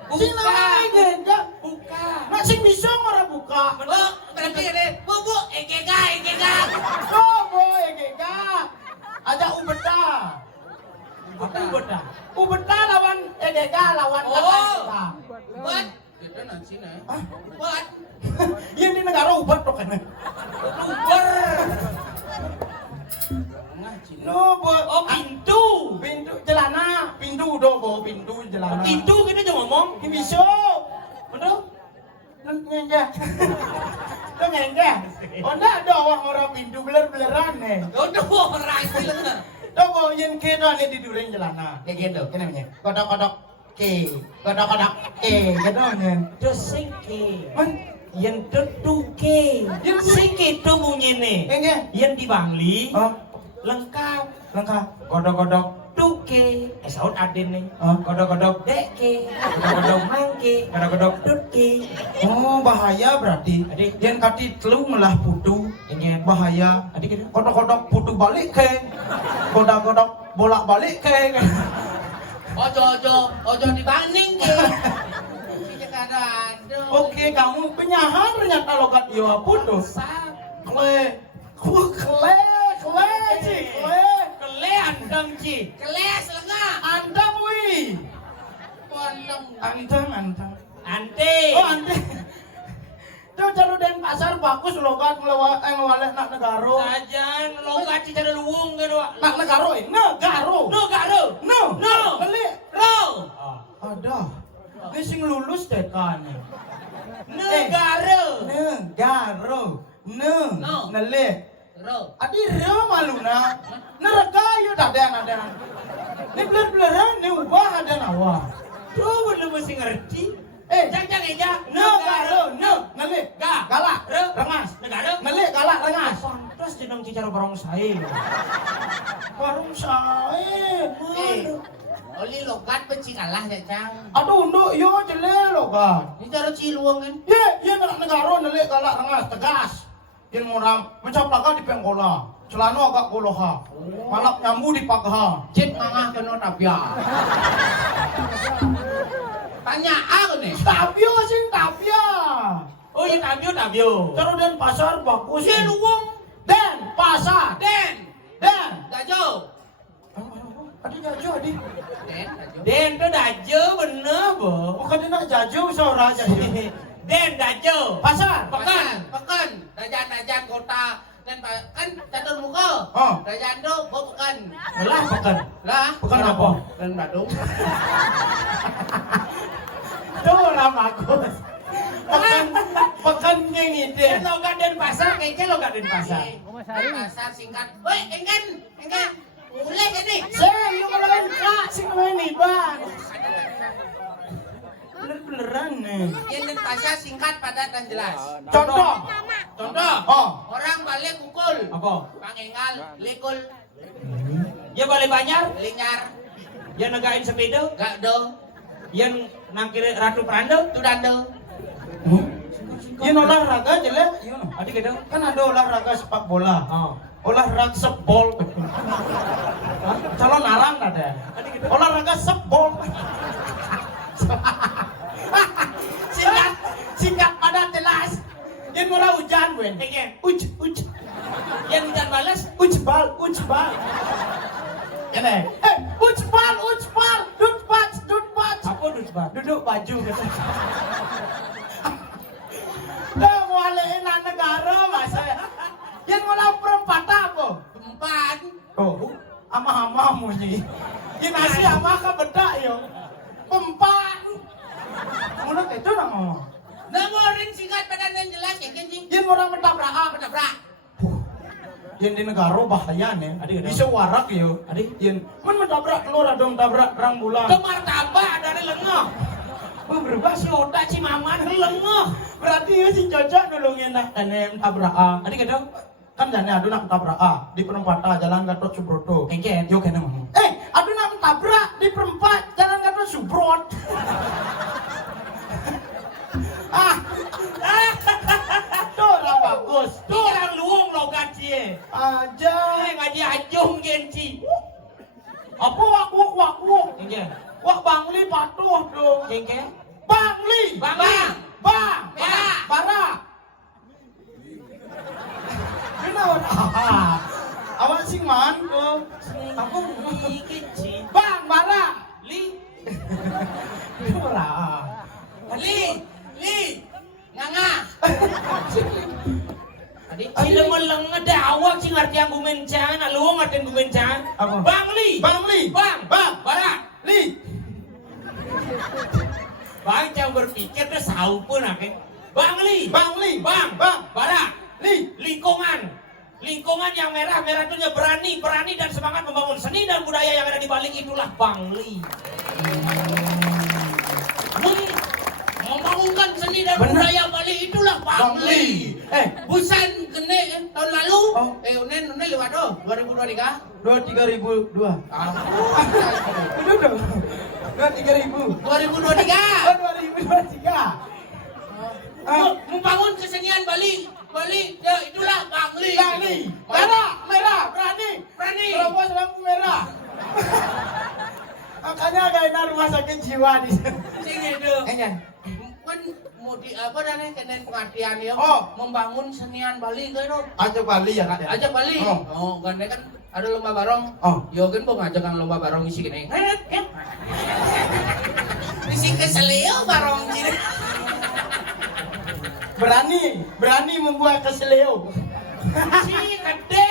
Sinawang EGK. Buka. Nak sing bisa ora buka. Oh, berarti ini bu, EGK. Coba EGK. Ajak Ubeda. Ubeda lawan EGK lawan kita. Buat. Itu nanti nih. Ah, Buat. yang di negara Ubed tuh kan. Uber. No, buat Oh, pintu. pintu jelana, pintu do, pintu jelana. Pintu kita jangan ngomong. Ini bisa. Betul? Ngenja. Tuh ngenja. Oh enggak ada orang pintu beler-beleran nih. Udah orang itu lah. Tuh mau yang ke tuh nih di duren jelana. Kayak gitu. Kenapa? Kodok-kodok ke, kodok-kodok ke, gitu nih. Dosengke. Man, Yang tetuke. Yang Sing itu munyene. enggak. Yang di Bangli Oh, lengkap. lengkap. Godok-godok tuke. Saud aden nih. Oh. Godok-godok deke. Godok-godok mangke. Godok-godok tutke. Oh, bahaya berarti. Adik. Yang kati telu melah putu. Ingat. Bahaya. Adik gitu. Kodok-kodok putu balik ke. Godok-godok bolak-balik ke. Ojo dibanding ke. Oke, kamu penyahan ternyata logat yo putus. Kle. Ci, kle. Kele andang ci. Keles lengah. Andang wi. Pondong. Antang. Ante. Oh, ante. Tuh caru den pasar bagus logat ngewaleh nak negaro. Sajan logat ci cara luwung kan wa. Nak negaro negaro. No garo. No. No. Beli. Ro. Ada. Ini sing lulus tekan. Negara. Negaro. No. Nele. Ro. Adi rio maluna. Neraka yo ada. Ini beler-beleran ni ubah ada nawa. Tuh belum mesti ngerti. Jangan eja. Negaro. Nele. Galak. Rengas. Negara. Nele galak rengas. Pantas jeneng ci cara barong sae. Warung saya. Oli logat benci kalah ya cang. Aduh, nduk yo jele logat. Ini cara ciluang kan. Ye nak negaro nele galak rengas tegas. Yen muram mencaplakan di pengkola. Celana agak koloha. Malak nyambu di pagha. Cit mangah kena tapia. Tanya aku nih. Tapio sing tapia. Oh iya tabio. Karo den pasar bagus. Si luwung. Den pasar. Den. Dajo. Adi jajo adi. Den. Dajo. Den tuh dajo bener bo. Bukan dina jajo saura jajo. Den dajo. Pasar. Pekan. Dajan kota. Dan kan catur muka. Oh. Dajan do pekan. Lah pekan. Lah. Pekan apa? Dan Badung. Tuh orang bagus. Pekan yang ini. Den logat den pasar kayaknya logat den pasar. Pasar singkat. Woi, engkan. Mulai kan nih. Saya yung ngelain kak, sing ngelain iban. Bener-beneran nih. Yang dan pasar singkat padat dan jelas. Contoh. Oh. Orang balik kukul. Apa? Pangengal, lekul, Ya balik banyak. linyar, Yang negain sepeda. gak do, Yang nangkir ratu peranda. tu dando. Yun olahraga jelek. Yun. Adik gitu. Kan ada olahraga sepak bola. Oh. Olahraga sebol. Calon arang ada. Olahraga sebol. Singkat pada jelas. Yang murah hujan wen. Uj. Yang hujan balas. Ujbal. Ini. Ujbal. Dutbat. Apa dut Bang. Duduk baju gitu. Dah walein negara masa. Yang malah perempatan apa? Empat. Oh, ama-ama munyi. Yang nasi ama ka bedak yo. Pempat. Mula itu nama. Nama ring singkat padan yang jelas ya kan sih. Yang orang mentabrak. Yang di negara bahaya nih. Adik, Bisa warak yo. Adik. Yang mentabrak keluar dong tabrak terang bulan. Itu martabak dari lengoh. Berubah Si otak si maman lengoh. berarti ya si cocok nolongin nak kanem tabrak. Adik kadang Kan jane adu nak tabrak di perempatan Jalan Gatot Subroto. engken. Yo kene mau. Adu nak tabrak di perempat Jalan Gatot Subrot. Tuh orang bagus. Tuh orang luung lo gaji. Aja. Ngaji ajung genci. Apa wak. Engken. Wak Bangli patuh dong. Engken. Bangli. Bang. Merah. Barak. Kenapa? Awak sing man tuh. Aku ni genci. Bang, barak. Li. Ora. Li. Nganga. Adik, sila mo lang ngedawak sing ngerti ang gumencan, aluong ngerti ang gumencan. Apa? Bangli. Bangli. Bang. Barak. Li. Bang jangan berpikir dah sahu pun akhir. Bangli. Bangli. Bang. Barak. Li. Lingkungan yang merah itu berani dan semangat membangun seni dan budaya yang ada di balik itulah Bangli. Membangunkan seni dan Benar. budaya Bali itulah Bangli. Busan kene tahun lalu. Oh. Unen lewat doh 2023. 23.002. Ah. Itu dong. 23.000. 2023. 2023. Membangun kesenian Bali ya itulah Bangli. Bangli. Merah, berani. Terobos lampu merah. Makanya kayaknya rumah sakit jiwa di sini. Sing itu. Kayaknya. Kan mau di apa dan kenen pengertian ya. Oh. Membangun senian Bali kan itu. Aja Bali ya kak. Aja Bali. Oh. Oh, kan ada lomba barong. Oh. Yo kan mau ngajakan lomba barong isi gini. Isi keselio barong gini. Berani membuat keseleo. Ci gede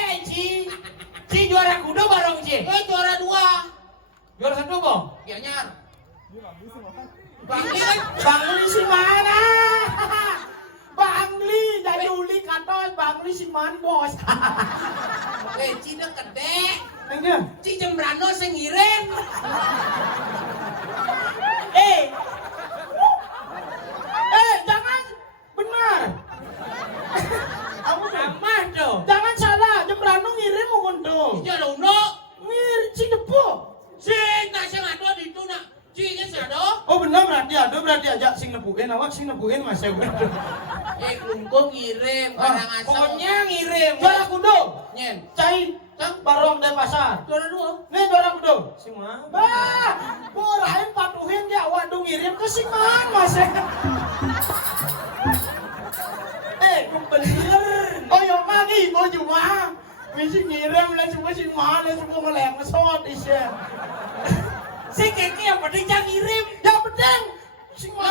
Ci juara kuda bareng Ci. Juara 2. Juara 1 kok. Ya nyar. Bangli kan. Bangli si mana? Bangli jadi uli katos Bangli si man bos. Cina gede. Enggak. Ci Jembrano sing ngirim. Jangan benar. Kamu Amah tuh. jangan salah. Jembrano ngirim mungkin tuh. Ya lo no. Ngirim si depo. Sing nak sing ada di itu nak. Ci kan sing ada. Oh benar berarti ajak sing nepuin awak sing nepuin mas ya. Kelungkung ngirim barang asal. Pokoknya ngirim. Juara kudo. Nyen. Cai barong dari pasar. Juara 2. Nih juara kudo. Semua. Borain patuhin dia waduh ngirim ke sing man mas ya. Bener. Oh yang lagi mau cuma. Misi ngirim lah semua sing man lah semua ngelek ngesot isya. Si keke yang penting jangan ngirim. Yang penting sing man.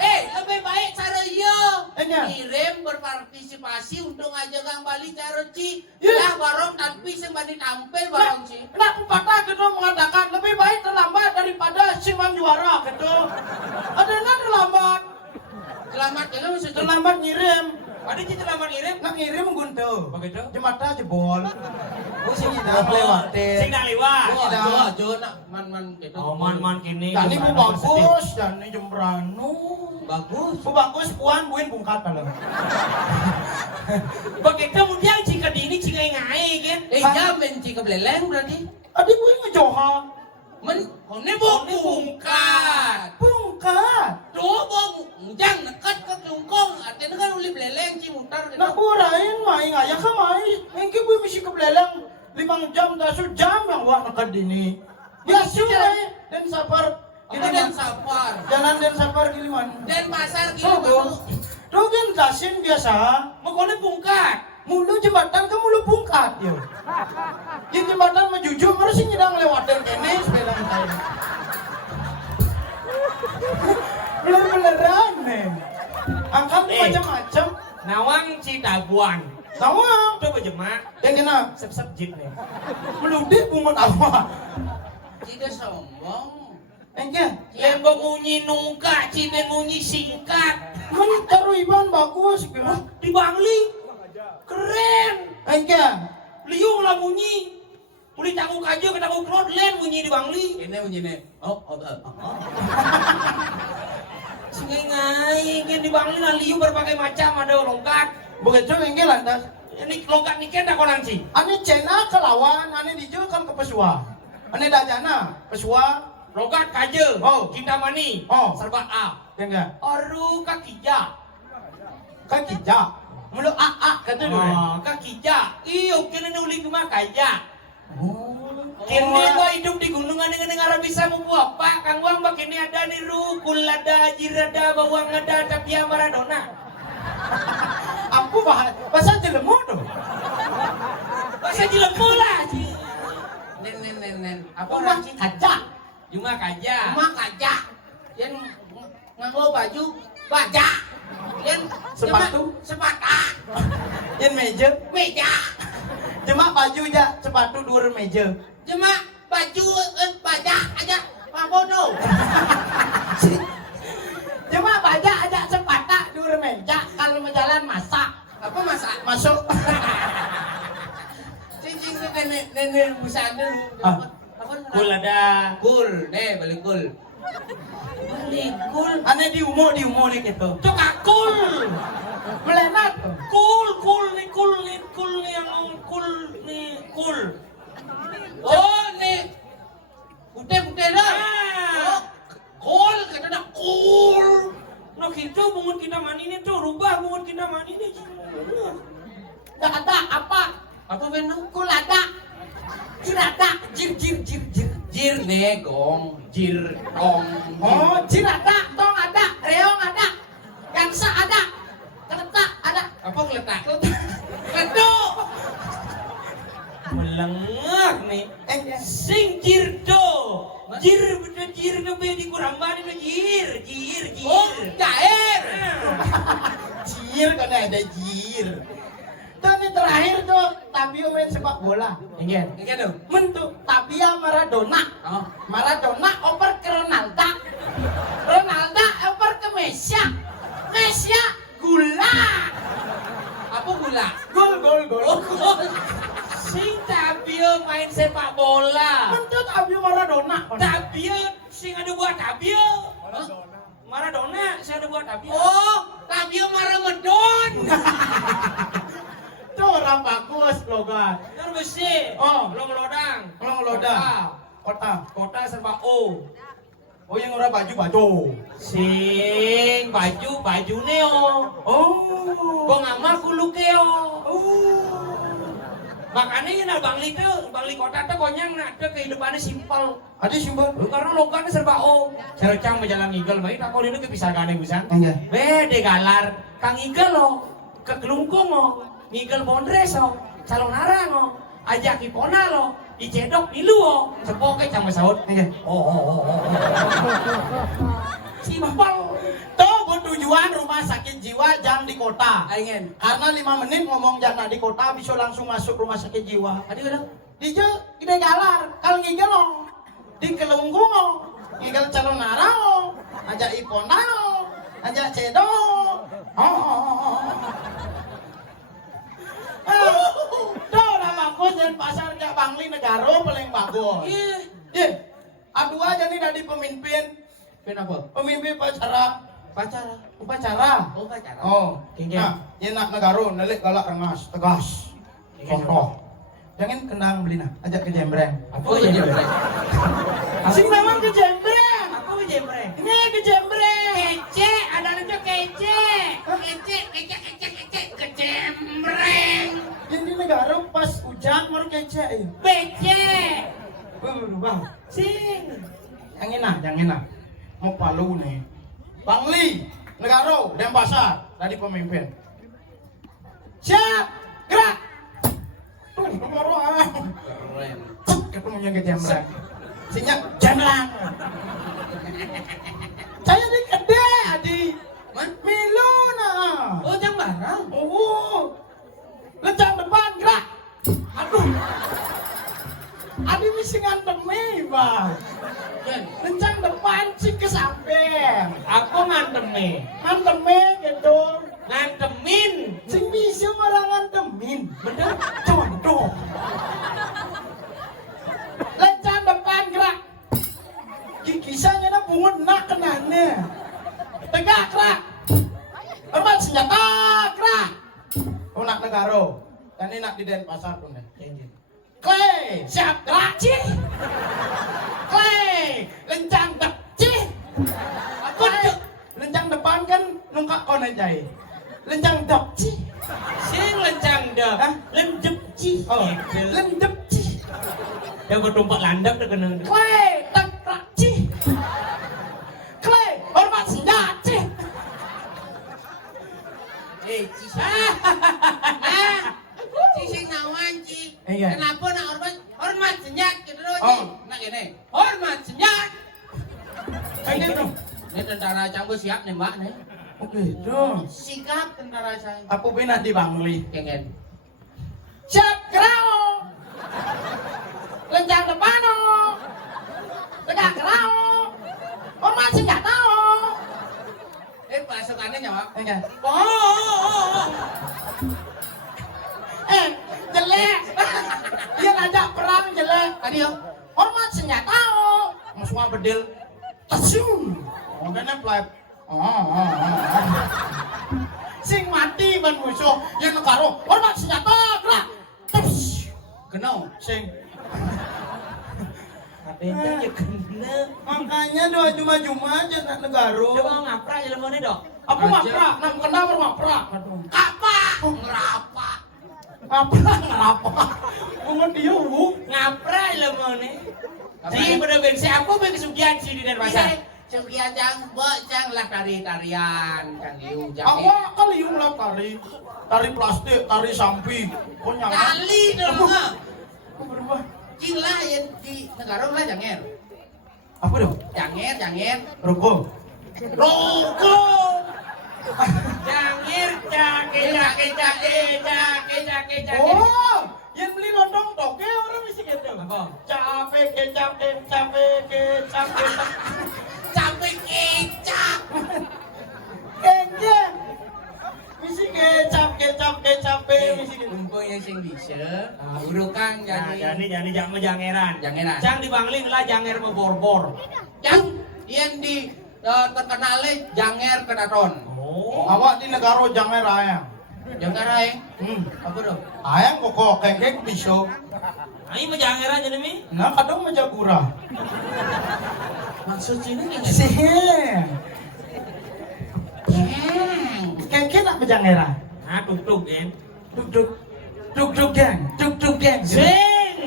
Lebih baik cara iya. Enya. Ngirim berpartisipasi untuk ngajak Kang Bali cara Ci. Iya. Lah barong tapi sing bani tampil barong Ci. Nah, pepatah gitu mengatakan lebih baik terlambat daripada si man juara gitu. Ada yang terlambat. Selamat ya lo maksudnya. Terlambat ngirim. Ada Ci terlambat ngirim. Nak ngirim guntu. Begitu. Jembatan jebol. Oh sing Sing lewatin. dah lewat. Jo nak man gitu. Oh man kini. Dan ini bagus, dan ini Jembrano. Bagus. Bagus puan buin bungkat kalau. Begitu kemudian jika di ini jika ngai kan. Jamin Ci kebeleleng berarti. Adik buin ngejoha. Ini bungkat. Bungkat. Tuh bong, jang dekat ke kelungkung. Artinya kan uli beleleng Ci mutar gitu. Nak burain main aja kan main. Mungkin buin mesti kebeleleng 5 jam, 10 jam yang buat dekat dini. Ya sudah. Dan sapar. Kita dan sapar. Jalan dan sapar giliman. Dan pasar gitu. Oh, Rogen kasin biasa. Makanya bungkat. Mulu jembatan ke mulu bungkat ya. Yang jembatan maju harus nyedang lewatin kene sepeda saya. Bener-beneran nih. Angkat macam-macam. Nawang Cidabuan. Sama. Coba jemak. Yang kena Sep-sep jip nih. meludih bungut apa? Tidak sombong. Engke. Yang bunyi nungka, cibe bunyi singkat. Kan taruh iban bagus. Wah, di Bangli. Keren. Engke. Liung lah bunyi. Uli tanggung aja ke tanggung krot len bunyi di Bangli. Ini begini. Oh. Singai ngai, kan di Bangli lah liung berbagai macam ada longkat. Begitu engke lantas. Ini longkat ni kan tak konan sih. Ane Cina ke lawan, ane dijo kan ke Pesua. Ane dajana, Pesua. Longkat kaje. Oh. Kintamani. Oh. Serba A. Engke. Aru kakija. Kan kijak. Mulu kata dulu. Kakija. Iyo kena nuli cuma kaja. Oh. Kini gua hidup di gunungan dengan negara bisa mau apa? Kang Wang begini ada nih rukul ada jirada bawang ada tapi Maradona. Aku bahasa Jelemu tuh. Bahasa Jelemu lah. Nen. Apa Aku orang mah kaca. Cuma kaja. Cuma kaca. Yang nganggo baju baja. Yang Sepatu? sepata. Yang meja. Meja. Cuma baju aja, sepatu dua meja. Cuma baju baja aja. Mabono. Cuma baja aja sepata dua meja. Kalau mau jalan masak. Apa masak? Masuk. Cincin nenek busaan dulu. Ah. Apa? Kul ada. Kul. Nih balik kul. Balik kul. Ane di umur nih gitu. Cok akul. Melenat. Kul nih yang kul nih kul. Oh nih. Putih lah. Ah. Kul kata nak kul. Nah gitu bungut kita mani ini tuh rubah bungut kita mani ini. Nggak ada apa? Apa benar? Kulada. Jirada. Jir. Jir nih gong. Jir gong. Oh, jirada. Tong ada. Reong ada. Gangsa ada. Keletak ada. Apa keletak? Ketuk. Melengah nih. Sing jir ke di kurang bani jir. Oh, cair. Jir kan ada jir. Tuh ini terakhir tuh Tabio main sepak bola. Ingin. Ini dong. Mentuk Tabia Maradona. Oh. Maradona oper ke Ronaldo. Ronaldo oper ke Messi. Messi gula. Apa gula? Gol. Oh, gol. Sing Tabio main sepak bola. Mentuk Tabia Maradona. Tabio sing ada buat Tabio. Maradona sing ada buat Tabio. Oh, Tabio Maramedon. Tuh orang bagus logat. Kan besi. Oh. Long lodang. Long lodang. Kota. Kota serba O. Oh yang orang baju. Sing baju neo. Oh. Bang ama kulu keo. Oh. Makanya ini Bangli kota tuh konyang nak kehidupannya simpel. Ada simbol. Karena lokalnya serba O. Serecang menjalan igel, baik tak kau ini kepisahkan busan. Enggak. Bede galar, kang igel lo, ke kelungkung lo, ngigel bondres lo, calon arang lo, ajak ipona lo, icedok pilu lo, sepoke cang saud. Enggak. Oh. Simpel. Tuh bertujuan rumah sakit jiwa jam di kota. Aingen. Karena 5 menit ngomong jangan di kota bisa langsung masuk rumah sakit jiwa. Tadi udah. Di ide galar, kalau ngigel lo, di kelunggung lo, ngigel calon arang lo, ajak ipona lo, ajak cedok. Tuh nama aku dan pasar Cak Bangli Negaro paling bagus. Iya. Aduh aja nih dari pemimpin. Kenapa? Pemimpin upacara. Upacara. Oh, pacaran. Oh, Kengke. nah, enak negaro, nelik galak rengas, tegas. Contoh. Jangan kendang beli nah, ajak ke Jembreng. Oh, iya. Sing memang ke Jembreng. Aku ke Jembreng. Ini ke Jembreng. Kece, ada itu kece. Ke Jembreng. Jadi negara pas hujan baru kece. Bece. Bang. Sing. Yang enak. Mau Palu nih. Bangli, Negaro, Denpasar, tadi pemimpin. Siap, gerak. Tuh, nomor Keren. ketemunya ke Jembreng. Sinyal Jembreng. Adik gede, adik. Man? Milo na. Oh, yang barang. Oh. Lencang depan gerak. Aduh. Adik mesti ngantemi, Bang. Jen. Lencang depan sih ke samping. Aku ngantemi. Ngantemi gitu. Ngantemin. Sing bisa malah ngantemin. Bener? Contoh. Lencang depan gerak. Gigisannya na bungut nak kenanya. Tegak gerak. Hormat senjata gerak. Oh nak negaro. Dan ini nak di Denpasar pun deh. Clay, siap gerak cih. Clay, lencang dep cih. Apa tuh? Lencang depan kan nungkak kon aja. Lencang dep cih. Sing lencang dep. Hah? Lendep cih. Oh, Gitu. lendep cih. Dia bertumpak landep dia kena. Clay, tengkrak cih. Clay, hormat senjata cih. Ci nawan Ci. Iya. Kenapa nak hormat senjat gitu loh Ci. Oh. Nak gini. Hormat senjat. Kayak gitu. Ini tentara Canggu siap nih mbak nih. Oke, dong. Sikap tentara saya. Aku pindah di Bangli. Kengen. Siap gerao. Lencang depan oh. Tegak gerao. Hormat senjata oh. Pasukannya nyawa. Enggak. Oh. Jelek. Dia ngajak perang jelek. Tadi yo. Hormat senjata oh. Semua bedil. Tasum. Makanya play. Sing mati ban musuh yang negaro. Hormat senjata gerak. Terus. Kenal. Sing. Katanya ya kena. Makanya doa cuma-cuma aja nak negaro. Coba ngapra aja lemone dok. Aku ngaprak, nam kena baru ngaprak. Apa? Ngerapa. Ngapa? Bungun dia bu. Ngapra aja lemone. Si bener-bener si aku main kesugihan sih di Denpasar. Sekian jang, bocang lah tarian kan liu Aku kali yung lah tari. Tari plastik, tari sampi. Kok nyala? Kali dong. Aku berubah. Cila yang di negara lah janger. Apa dong? Janger. Rokok. Roko. Jangir cake. Oh, yang beli lontong toke orang mesti gitu. Apa? Capek. Sampai kecap. Kengke. Mesti kecap. Mesti gitu. Umpul yang sing bisa. Urukan Nah, jadi. jadi jangan jangeran. Jangeran. Cang di Bangling lah janger membor-bor. Yang di terkenalnya janger kedaton. Oh. Awak di negara jangan ayam. Janger aing. Apa dong? Ayam kok kengke bisa. Ayo mau janger aja nih mi. Nah kadang majagura. Maksud sini nih. Sih. Yang. Kengke nak majangera. Nah tuk kan. Duk geng. Sing.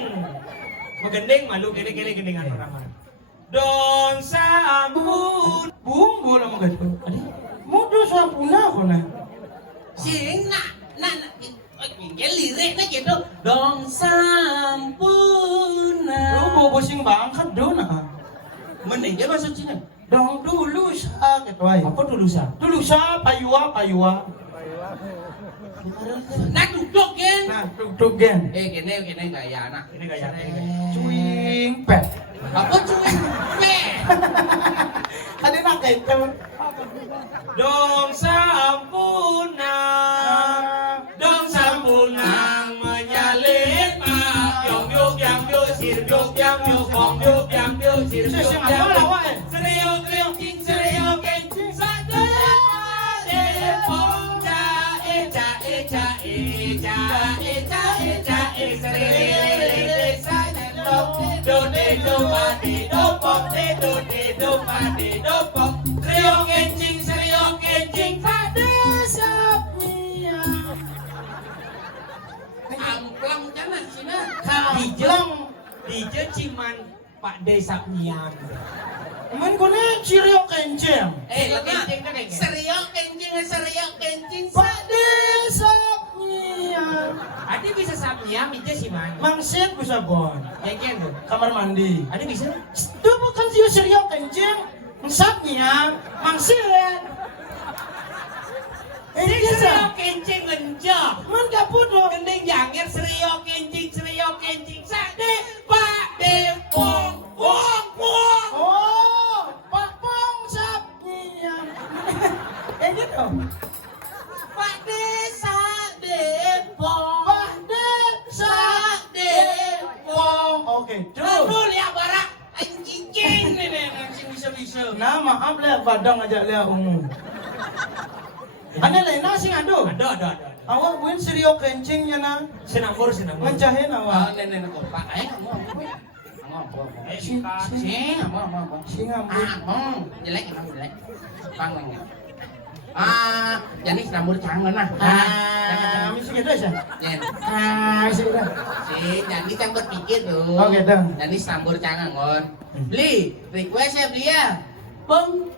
Megending malu kene gendingan pertama. Don sambut. Bumbu lah mga ito. Mudo sa puna ko na. Sing na lirik na gitu. Dong sampuna. Lo bobosing ba ang kado na? Mending dia maksud sini. Dong dulu sa kito ay. Apa dulu sa? Dulu sa payua. Nak duduk kan? Nah, duk gen. Gini gaya anak. Ini gaya. Cuing pet. Apa cuy? Tadi nak kaito. Dong sampunang menyalip mak yong yuk sir yuk kong yuk sir seriok cing sadaya pong jae serere sayang do de do pati do pok de do pati do pok seriok cing sadaya Amplang jangan sini. Dije ciman Pak Desa Nian. Man ko na sirio kenceng. Kencing na kayak Seriok kencing. Pade sapnian. Adi bisa sapnya, Dije ciman. Mangsit bisa bon. Yang tuh. Kamar mandi. Adi bisa? Itu bukan dia sirio kenceng. Sapnya mangsilet. Sing serio kencing lenjak. Man kaput dong. Gending jangir serio kencing sakde Pak De Pong Pong. Oh, Pak Pong sapnya. Gitu. Pak Desa Depok. Pak Desa Depok. Oke, Aduh tuh. lihat barak anjing ini anjing bisa. Nah, maaf lihat badang aja lihat ungu. Ada lain nasi ngadu. Ada. Awak buin serio kencingnya na. Sinambur. Mencahin awak. nenek pak ngomong Singa jelek pang jadi nambur cangen nah misi gitu aja. Jen. Misi gitu. Jadi can berpikir tuh. Oh, gitu. Jadi nambur cangen ngon. Beli request ya beli ya. Peng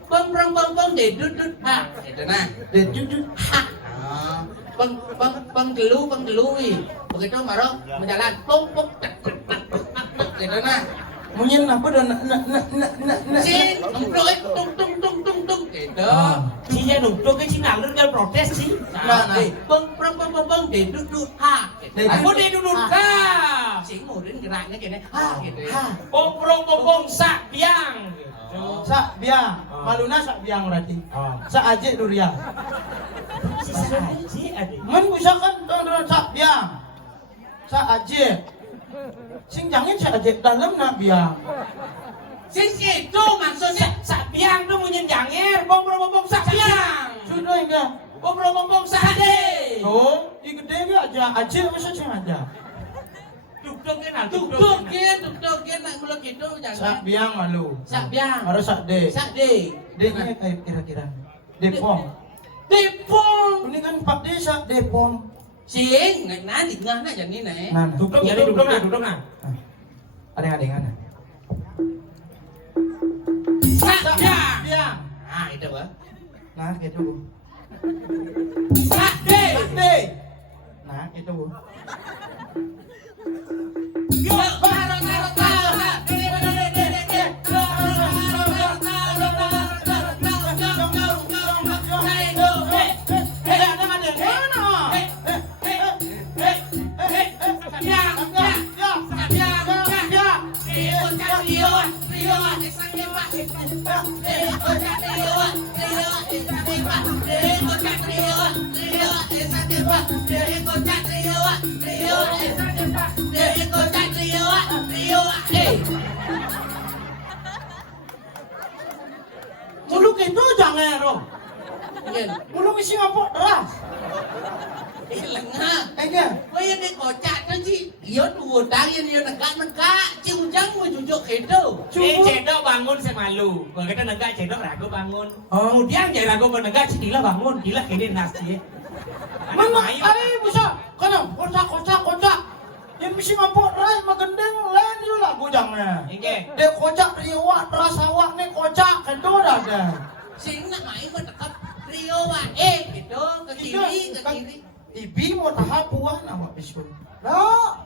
dedut ha. Itu nah. Dedut Ha. Penggelui. Begitu marok berjalan pung gitu nah. Munyin apa dah nak Si nungdoin tung gitu. Sinya nunggu ke Cina lu jangan protes sih. Nah. Peng dedut ha. Aku di duduk ka. Si ngurin geraknya gini ha gitu. Pong sak biang. Sak biang. Maluna sak biang berarti. Sak ajek durian. Man bisa kan don sak biang. Sak ajek. Sing jangan sak ajek dalam nak biang. Si itu maksudnya Sak biang tuh munyin jangir. Pong sak biang. Sudah enggak. Pong sak ade. Oh, di gede ke aja. Ajek masa cing aja. Duduk nak mulut gitu Sak jangan. biang malu. Sak biang. Harus sak de. Sak de. D-nya kayak kira-kira. Depong. Depong. Ini kan Pak Desa Depong. Sing ngan di tengah nak jadi nih. Nah, Duduk nah. Ada yang ada. Sak biang. Biang. Ah itu bah. Nah, gitu. Sak de. Sak de. Nah, gitu. Muluk itu jangan roh. Muluk isi ngampuk deras. Lengah. Enggak. Kaya dia kocak tu si. Iyo tu dari dia negak. Ciujang mau jujuk itu. Cedok bangun saya malu. Kalau kita negak cedok ragu bangun. Oh. Kemudian jadi ragu menegak si Dila bangun. Dila kini nasi. Mama, ay bisa. Kana kocak. Yang misi ngampuk deras magendeng lain itu lagu jangan. Oke. Dia kocak riwak deras awak nih kocak itu dah dah. Sing nak main mendekat Rio gitu ke kiri. Ibi mau tahap puan awak bisu. Dah.